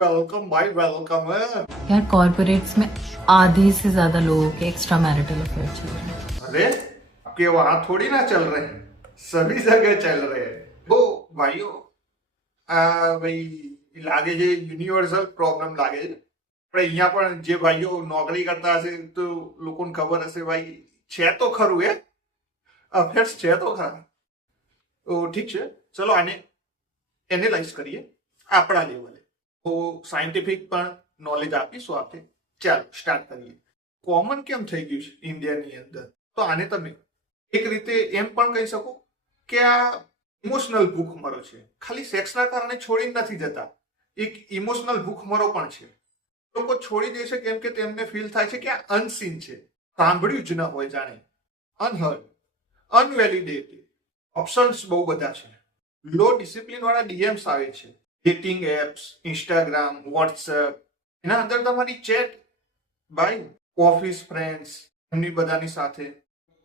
Welcome भाई welcome है। यार कॉर्पोरेट्स में आधे से ज्यादा लोगों के एक्स्ट्रा मैरिटल अफेयर चल रहे हैं। अरे आपके वहां थोड़ी ना चल रहे हैं, सभी जगह चल रहे हैं। वो ભાઈઓ ભાઈ લાગે છે યુનિવર્સલ પ્રોબ્લેમ લાગે છે। આપણે અહીંયા પણ જે ભાઈઓ નોકરી કરતા હશે તો લોકોને ખબર હશે ભાઈ છે તો ખરું એ અફેર્સ છે તો ખરા। તો ઠીક છે, ચલો આને એનાલાઇઝ કરીએ આપણા લેવલે। તો સાયન્ટિફિક પણ નોલેજ આપીશું આપણે। ચાલો સ્ટાર્ટ કરીએ। કોમન કેમ થઈ ગયું છે ઇન્ડિયાની અંદર, તો આને તમે એક રીતે એમ પણ કહી શકો કે આ ઇમોશનલ ભૂખમરો છે। ખાલી સેક્સના કારણે છોડીને નથી જતા, એક ઇમોશનલ ભૂખમરો પણ છે। લોકો છોડી દે છે કેમ કે તેમને ફીલ થાય છે કે આ અનસીન છે, સાંભળ્યું જ ન હોય, જાણે અનહર્ડ, અનવેલિડેટેડ। ઓપ્શન્સ બહુ બધા છે। લો ડિસિપ્લિન વાળા ડીએમ્સ આવે છે, ડેટિંગ એપ્સ, ઇન્સ્ટાગ્રામ, વોટ્સએપ, એના અંદર તમારી ચેટ બાય ઓફિસ ફ્રેન્ડ્સ, એમની બધાની સાથે।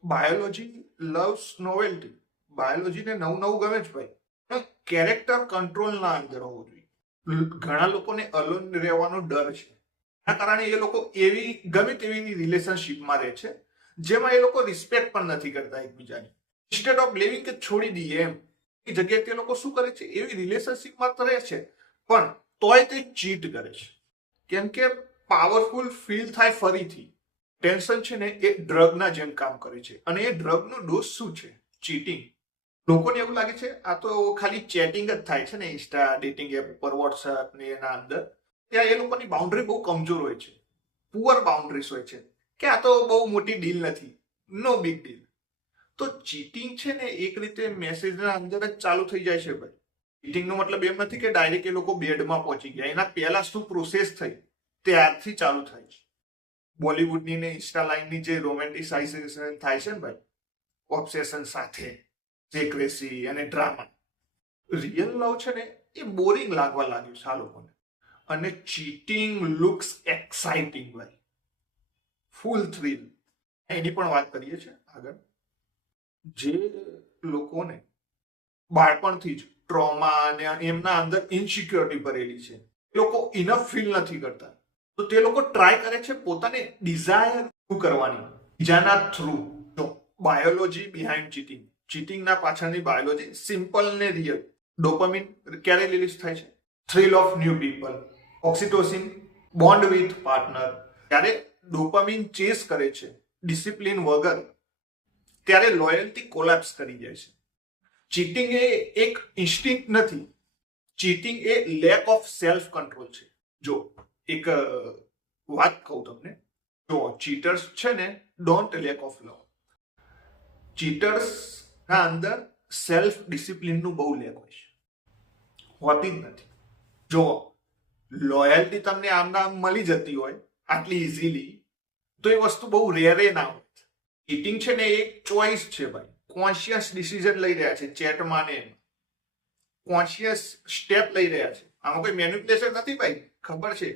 બાયોલોજી લવ્સ નોવેલ્ટી, બાયોલોજીને નવું નવું ગમે છે ભાઈ, પણ કેરેક્ટર કંટ્રોલના અંદર હોવું જોઈએ। ઘણા લોકોને અલોન રહેવાનો ડર છે, એના કારણે એ લોકો એવી ગમે તેવી રિલેશનશીપમાં રહે છે જેમાં એ લોકો રિસ્પેક્ટ પણ નથી કરતા એકબીજાની। ઇન્સ્ટેડ ઓફ લિવિંગ કે છોડી દઈએ એમ એ જગ્યાએ તે લોકો શું કરે છે, એવી રિલેશનશીપમાં તો રહે છે પણ તોય તે ચીટ કરે છે કેમ કે પાવરફુલ ફીલ થાય ફરીથી। ટેન્શન છે ને એ ડ્રગના જેમ કામ કરે છે, અને એ ડ્રગનો ડોઝ શું છે? ચીટિંગ। લોકોને એવું લાગે છે આ તો ખાલી ચેટિંગ જ થાય છે ને ઇન્સ્ટા ડેટિંગ એપ ઉપર, વોટ્સએપ ને એના અંદર, ત્યાં એ લોકોની બાઉન્ડ્રી બહુ કમજોર હોય છે, પુઅર બાઉન્ડ્રીઝ હોય છે કે આ તો બહુ મોટી ડીલ નથી, નો બિગ ડીલ। તો ચીટિંગ છે ને એક રીતે મેસેજના અંદર જ ચાલુ થઈ જાય છે ભાઈ। ચીટિંગનો મતલબ એમ નથી કે ડાયરેક્ટ એ લોકો બેડમાં પહોંચી ગયા, એના પહેલા શું પ્રોસેસ થઈ ત્યારથી ચાલુ થાય છે। બોલિવૂડની ને ઇન્સ્ટા લાઇનની જે રોમેન્ટિસાઇઝેશન થાય છે ને ભાઈ, ઓબ્સેશન સાથે સેક્રેસી અને ડ્રામા, રિયલ લવ છે ને એ બોરિંગ લાગવા લાગ્યું છે આ લોકોને, અને ચીટિંગ લુક્સ એક્સાઇટિંગ ભાઈ, ફૂલ થ્રિલ। એની પણ વાત કરીએ છીએ આગળ। જે લોકોને બાળપણથી જ ટ્રોમા અને એમના અંદર ઇનસિક્યોરિટી ભરેલી છે, એ લોકો ઇનફ ફીલ નથી કરતા, તો તે લોકો ટ્રાય કરે છે પોતાને ડિઝાયર કરવાની બીજાના થ્રુ। જો બાયોલોજી બિહાઇન્ડ ચીટિંગ, ચીટિંગના પાછળની બાયોલોજી સિમ્પલ ને રિયલ। ડોપામિન ક્યારે રિલીઝ થાય છે? Thrill of new people, oxytocin, bond with partner, ત્યારે ડોપામિન ચેસ કરે છે ડિસિપ્લિન વગર, ત્યારે લોયલ્ટી કોલેપ્સ કરી જાય છે। ચીટિંગ એ એક ઇન્સ્ટિંક્ટ નથી, cheating A lack of self control છે। જો એક વાત કહું તમને, જો ચીટર્સ છે ને don't lack of love, cheaters ના અંદર સેલ્ફ ડિસિપ્લિનનું બહુ લેક હોય છે, હોતી જ નથી। જો લોયલ્ટી તમને આમના મળી જતી હોય આટલી ઇઝીલી, તો એ વસ્તુ બહુ રેરે ના હોય। ચીટિંગ છે ને એક ચોઇસ છે ભાઈ, કોન્શિયસ ડિસિઝન લઈ રહ્યા છે ચેટમાં ને કોન્શિયસ સ્ટેપ લઈ રહ્યા છે, આમાં કોઈ મેનિપ્યુલેશન નથી ભાઈ, ખબર છે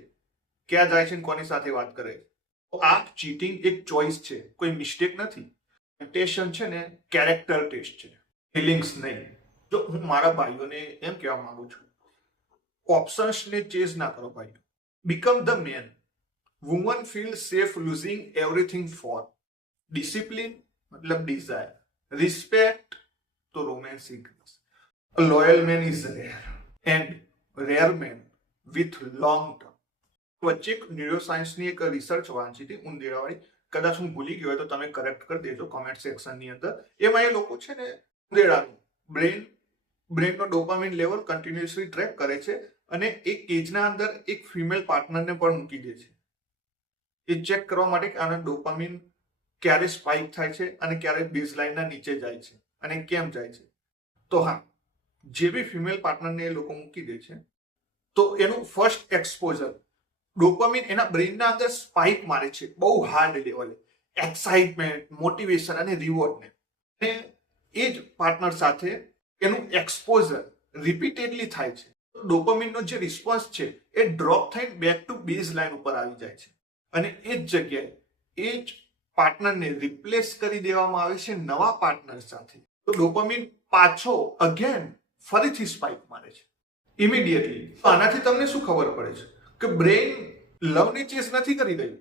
ક્યાં જાય છે ને કોની સાથે વાત કરે છે। તો આ ચીટિંગ એક ચોઇસ છે, કોઈ મિસ્ટેક નથી। ટેસ્ટ છે ને કેરેક્ટર ટેસ્ટ છે, ફિલિંગ્સ નહીં। જો હું મારા ભાઈઓને એમ કહેવા માંગુ છું, ઓપ્શન્સને ચેઝ ના કરો ભાઈ, become the man. Woman feel safe losing everything for discipline મતલબ ડિઝાયર, રિસ્પેક્ટ તો romantic. A loyal man is rare and rare man with long term। વચ્ચે એક ન્યુરોસાયન્સની એક રિસર્ચ વાંચી હતી ઉંદેડાવાળી, કદાચ હું ભૂલી ગયો હોય તો તમે કરેક્ટ કરી દેજો કોમેન્ટ સેક્શનની અંદર। એમાં એ લોકો છે ને ઉંદેડાનું બ્રેનનો ડોપામિન લેવલ કન્ટિન્યુઅસલી ટ્રેક કરે છે, અને એક કેજના અંદર એક ફિમેલ પાર્ટનરને પણ મૂકી દે છે એ ચેક કરવા માટે કે આના ડોપામિન ક્યારે સ્પાઇક થાય છે અને ક્યારે બેઝલાઇનના નીચે જાય છે અને કેમ જાય છે। તો હા, જે બી ફિમેલ પાર્ટનરને એ લોકો મૂકી દે છે તો એનું ફર્સ્ટ એક્સપોઝર ડોપામિન એના બ્રેનના અંદર સ્પાઇક મારે છે બહુ હાર્ડ લેવલે, એક્સાઇટમેન્ટ, મોટિવેશન અને રિવોર્ડને, અને એ જ પાર્ટનર સાથે એનું એક્સપોઝર રિપીટેડલી થાય છે, ડોપામિનનો જે રિસ્પોન્સ છે એ ડ્રોપ થઈને બેક ટુ બેઝ લાઇન ઉપર આવી જાય છે, અને એ જ જગ્યાએ એ જ પાર્ટનરને રિપ્લેસ કરી દેવામાં આવે છે નવા પાર્ટનર સાથે, તો ડોપામિન પાછો અગેન ફરીથી સ્પાઇક મારે છે। ઇમિડિયેટલી. આનાથી તમને શું ખબર પડે છે કે બ્રેઇન લવને ચેસ નથી કરી રહ્યું,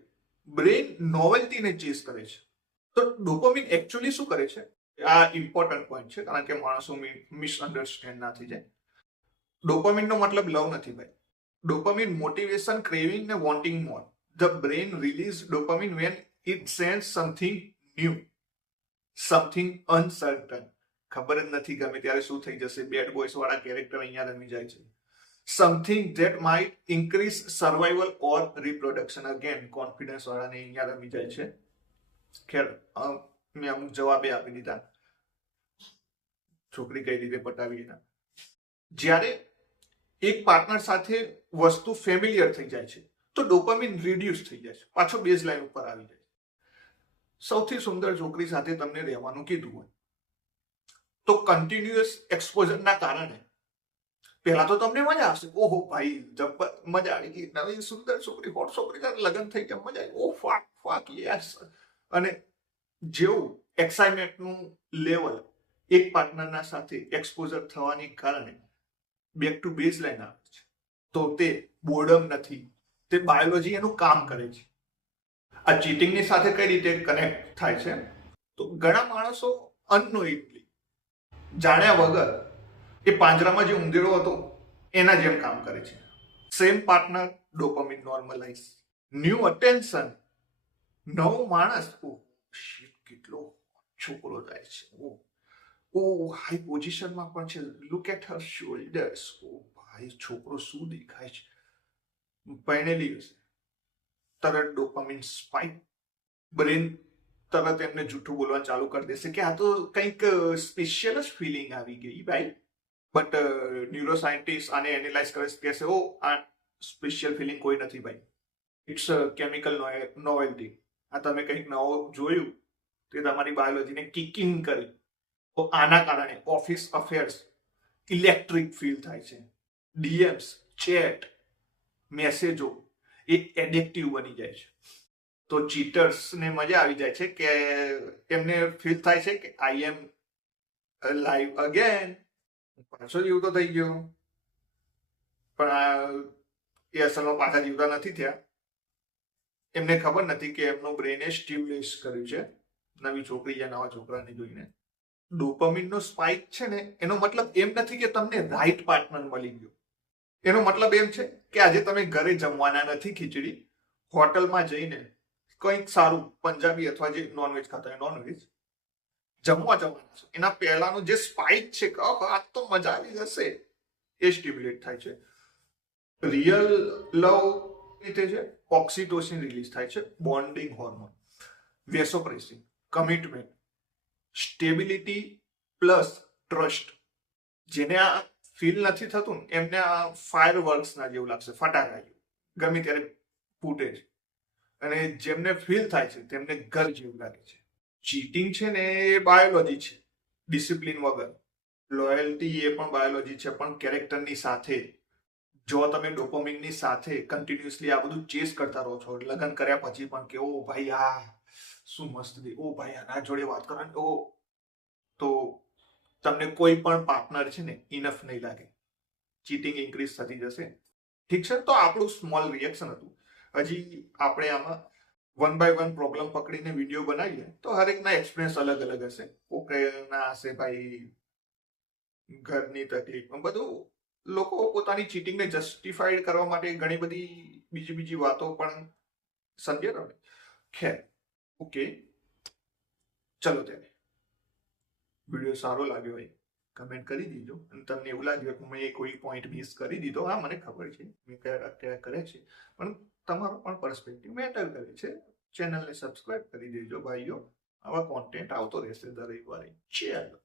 બ્રેઇન નોવેલ્ટીને ચેસ કરે છે. તો ડોપામિન એકચ્યુઅલી શું કરે છે, આ ઇમ્પોર્ટન્ટ પોઈન્ટ છે કારણ કે માણસો મિસઅન્ડરસ્ટેન્ડ ના થઈ જાય. ડોપામિનનો મતલબ લવ નથી ભાઈ. ડોપામિન મોટિવેશન, ક્રેવિંગ ને wanting more. The brain release dopamine when it sense something new, something uncertain. ખબર જ નથી ગમે ત્યારે શું થઈ જશે. બેડ બોયસ વાળા કેરેક્ટર અહીંયા રમી જાય છે. Something that might increase survival or reproduction. Again confidence વાળાને અહીંયા રમી જાય છે. ખેર મેં અમુક જવાબે આપી દીધા, છોકરી કઈ રીતે પટાવી એના. જ્યારે એક પાર્ટનર સાથે વસ્તુ ફેમિલિયર થઈ જાય છે તો ડોપામિન રિડ્યુસ થઈ જાય છે, પાછો બેઝ લાઈન ઉપર આવી જાય છે. સૌથી સુંદર છોકરી સાથે તમને રહેવાનું કીધું હોય તો કન્ટિન્યુઅસ એક્સપોઝરના કારણે પહેલા તો તમને મજા આવશે, ઓહો ભાઈ જબ્બર મજા આવી ગઈ, નવી સુંદર છોકરી, હોટ છોકરી સાથે લગ્ન થઈ ગયા, મજા આવી, ઓ ફાક યસ. અને જેવું એક્સાઇટમેન્ટનું લેવલ એક પાર્ટનરના સાથે એક્સપોઝર થવાને કારણે બેક ટુ બેઝ લાઈન આવે છે, તો તે બોર્ડમ નથી, તે બાયોલોજી એનું કામ કરે છે. આ ચીટિંગની સાથે કઈ રીતે કનેક્ટ થાય છે, તો ઘણા માણસો અનનોઇંગલી, જાણ્યા વગર, એ પાંજરામાં જે ઉંદેડો હતો એના જેમ કામ કરે છે. Same partner, dopamine normalise. New attention, નવો માણસ, ઓ શિટ કેટલો છોકરો જાય છે, ઓ હાઈ પોઝિશનમાં પણ છે, લુક એટ હર શોલ્ડર્સ, ઓ ભાઈ છોકરો શું દેખાય છે, પહેણેલી હશે. તરત ડોપામિન સ્પાઇક, બ્રેન તરત એમને જૂઠું બોલવાનું ચાલુ કરી દેશે કે આ તો કંઈક સ્પેશિયલ જ ફિલિંગ આવી ગઈ ભાઈ. બટ ન્યુરોસાયન્ટિસ્ટ આને એનાલાઇઝ કરે છે, કહેશે ઓ આ સ્પેશિયલ ફિલિંગ કોઈ નથી ભાઈ, ઇટ્સ કેમિકલ નોવેલ્ટી. આ તમે કંઈક નવો જોયું તે તમારી બાયોલોજીને કિકિંગ કરી, તો આના કારણે ઓફિસ અફેર્સ ઇલેક્ટ્રિક ફીલ થાય છે. ડીએમ્સ, ચેટ, મેસેજો એ એડિક્ટિવ બની જાય છે. તો ચીટર્સને મજા આવી જાય છે કે એમને ફીલ થાય છે કે આઈ એમ લાઈવ અગેન, પાછો જીવતો થઈ ગયો. પણ એ અસલમાં પાછા જીવતા નથી થયા. એમને ખબર નથી કે એમનું બ્રેને સ્ટિમ્યુલેટ કર્યું છે નવી છોકરી યા નવા છોકરાને જોઈને. ડોપામિનનો સ્પાઇક છે ને, એનો મતલબ એમ નથી કે તમને રાઈટ પાર્ટનર મળી ગયો. એનો મતલબ એમ છે કે આજે તમે ઘરે જમવાના નથી ખીચડી, હોટલમાં જઈને કંઈક સારું પંજાબી અથવા જે નોનવેજ ખાતા હોય નોનવેજ જમવા જવાના છે. એના પહેલાનો જે સ્પાઇક છે કે આ તો મજા આવી જશે, એ સ્ટિમ્યુલેટ થાય છે. રિયલ લવ રીતે છે ઓક્સિટોસિન રિલીઝ થાય છે, bonding hormone, vasopressin, commitment, stability plus trust. જેને આ ફીલ નથી થતું એમને આ ફાયર વર્ક્સના જેવું લાગશે, ફટાકડા જેવું, ગમે ત્યારે ફૂટે છે. અને જેમને ફીલ થાય છે તેમને ઘર જેવું લાગે છે. ચીટિંગ છે ને એ બાયોલોજી છે, ડિસિપ્લિન વગર. લોયલ્ટી એ પણ બાયોલોજી છે, પણ કેરેક્ટરની સાથે. જો તમે ડોપામિનની સાથે કન્ટિન્યુઅસલી આ બધું ચેસ કરતા રહો છો, લગ્ન કર્યા પછી પણ કે ઓ ભાઈ આ શું મસ્ત દે, ઓ ભાઈ આના જોડે વાત કરવાની, તો તમને કોઈ પણ પાર્ટનર છે ને ઇનફ નહીં લાગે, ચીટિંગ ઇન્ક્રીઝ થતી જશે. ઠીક છે, તો આપણું સ્મોલ રિએક્શન હતું. હજી આપણે આમાં વન બાય વન પ્રોબ્લેમ પકડીને વિડીયો બનાવીએ તો હરેકના એક્સપિરિયન્સ અલગ અલગ હશે. ઓકે ના હશે ભાઈ ઘરની તકલીફ, બધું લોકો પોતાની ચીટિંગને જસ્ટિફાઈડ કરવા માટે ઘણી બધી બીજી વાતો પણ સમજે ને. ખેર ઓકે, ચલો ત્યારે વિડીયો સારો લાગ્યો હોય કમેન્ટ કરી દીજો. અને તમને એવું લાગ્યું કે મેં કોઈ પોઈન્ટ મિસ કરી દીધો, હા મને ખબર છે મેં કયા કરે છે, પણ તમારો પણ પર્સપેક્ટિવ મેટર કરે છે. ચેનલને સબસ્ક્રાઇબ કરી દેજો ભાઈઓ, આવા કોન્ટેન્ટ આવતો રહેશે દરેક વારે. ચાલો.